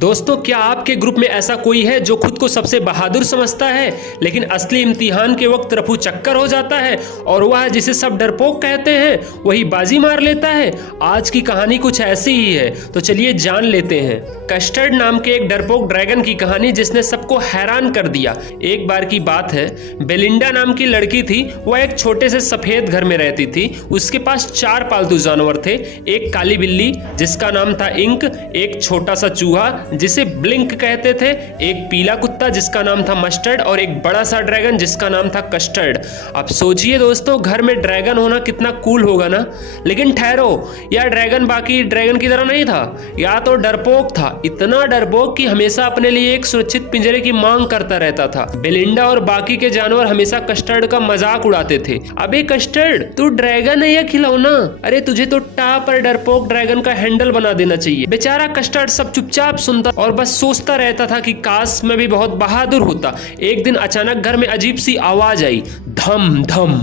दोस्तों, क्या आपके ग्रुप में ऐसा कोई है जो खुद को सबसे बहादुर समझता है लेकिन असली इम्तिहान के वक्त रफू चक्कर हो जाता है, और वह जिसे सब डरपोक कहते हैं वही बाजी मार लेता है? आज की कहानी कुछ ऐसी ही है, तो चलिए जान लेते हैं। कस्टर्ड नाम के एक डरपोक ड्रैगन की कहानी जिसने सबको हैरान कर दिया। एक बार की बात है, बेलिंडा नाम की लड़की थी। वह एक छोटे से सफेद घर में रहती थी। उसके पास 4 पालतू जानवर थे। एक काली बिल्ली जिसका नाम था इंक, एक छोटा सा चूहा जिसे ब्लिंक कहते थे, एक पीला कुत्ता जिसका नाम था मस्टर्ड, और एक बड़ा सा ड्रैगन जिसका नाम था कस्टर्ड। अब सोचिए दोस्तों, घर में ड्रैगन होना कितना कूल होगा ना। लेकिन ठहरो, यह ड्रैगन बाकी ड्रैगन की तरह नहीं था, या तो डरपोक था। इतना डरपोक कि हमेशा अपने लिए एक सुरक्षित पिंजरे की मांग करता रहता था। बेलिंडा और बाकी के जानवर हमेशा कस्टर्ड का मजाक उड़ाते थे। अबे कस्टर्ड, तू ड्रैगन है या खिलौना? अरे तुझे तो टाप पर डरपोक ड्रैगन का हैंडल बना देना चाहिए। बेचारा कस्टर्ड सब चुपचाप सुनता और बस सोचता रहता था कि काश मैं भी बहुत बहादुर होता। एक दिन अचानक घर में अजीब सी आवाज आई, धम धम।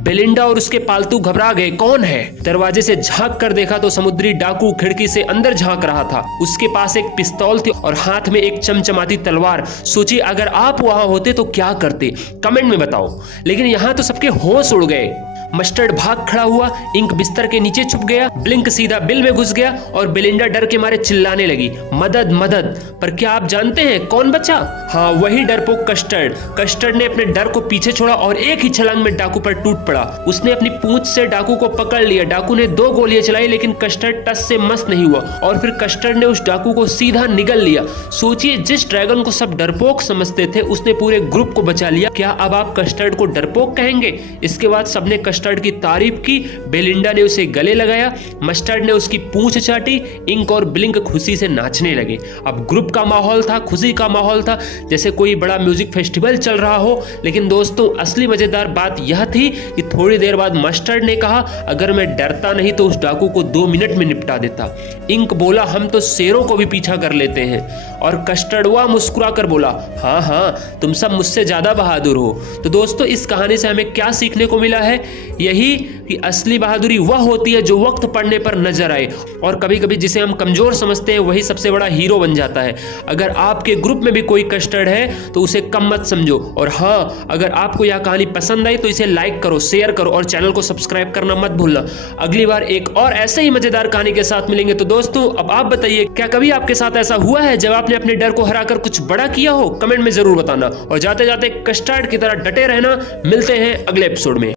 बेलिंडा और उसके पालतू घबरा गए। कौन है? दरवाजे से झांक कर देखा तो समुद्री डाकू खिड़की से अंदर झांक रहा था। उसके पास एक पिस्तौल थी और हाथ में एक चमचमाती तलवार। सोचिए, अगर आप वहां होते तो क्या करते? कमेंट में बताओ। लेकिन यहाँ तो सबके होश उड़ गए। मस्टर्ड भाग खड़ा हुआ, इंक बिस्तर के नीचे छुप गया, ब्लिंक सीधा बिल में घुस गया और बेलिंडा डर के मारे चिल्लाने लगी, मदद मदद। पर क्या आप जानते हैं कौन बचा? हाँ, वही डरपोक कस्टर्ड। कस्टर्ड ने अपने डर को पीछे छोड़ा और एक ही छलांग में डाकू पर टूट पड़ा। उसने अपनी पूंछ से डाकू को पकड़ लिया। डाकू ने 2 गोलियां चलाई लेकिन कस्टर्ड टस से मस नहीं हुआ और फिर कस्टर्ड ने उस डाकू को सीधा निगल लिया। सोचिए, जिस ड्रैगन को सब डरपोक समझते थे उसने पूरे ग्रुप को बचा लिया। क्या अब आप कस्टर्ड को डरपोक कहेंगे? इसके बाद सबने कस्टर्ड की तारीफ की। बेलिंडा ने उसे गले लगाया, मस्टर्ड ने उसकी पूंछ चाटी, इंक और ब्लिंक खुशी से नाचने लगे। अब ग्रुप का माहौल था, खुशी का माहौल था, जैसे कोई बड़ा म्यूजिक फेस्टिवल चल रहा हो। लेकिन दोस्तों, असली मजेदार बात यह थी कि थोड़ी देर बाद मस्टर्ड ने कहा, अगर मैं डरता नहीं तो उस डाकू को 2 मिनट में निपटा देता। इंक बोला, हम तो शेरों को भी पीछा कर लेते हैं। और कस्टर्ड हुआ मुस्कुरा कर बोला, हाँ हाँ, तुम सब मुझसे ज्यादा बहादुर हो। तो दोस्तों, इस कहानी से हमें क्या सीखने को मिला है? यही कि असली बहादुरी वह होती है जो वक्त पड़ने पर नजर आए, और कभी कभी जिसे हम कमजोर समझते हैं वही सबसे बड़ा हीरो बन जाता है। अगर आपके ग्रुप में भी कोई कस्टर्ड है तो उसे कम मत समझो। और हाँ, अगर आपको यह कहानी पसंद आई तो इसे लाइक करो, शेयर करो और चैनल को सब्सक्राइब करना मत भूलना। अगली बार एक और ऐसे ही मजेदार कहानी के साथ मिलेंगे। तो दोस्तों, अब आप बताइए, क्या कभी आपके साथ ऐसा हुआ है जब आपने अपने डर को हराकर कुछ बड़ा किया हो? कमेंट में जरूर बताना। और जाते जाते कस्टर्ड की तरह डटे रहना। मिलते हैं अगले एपिसोड में।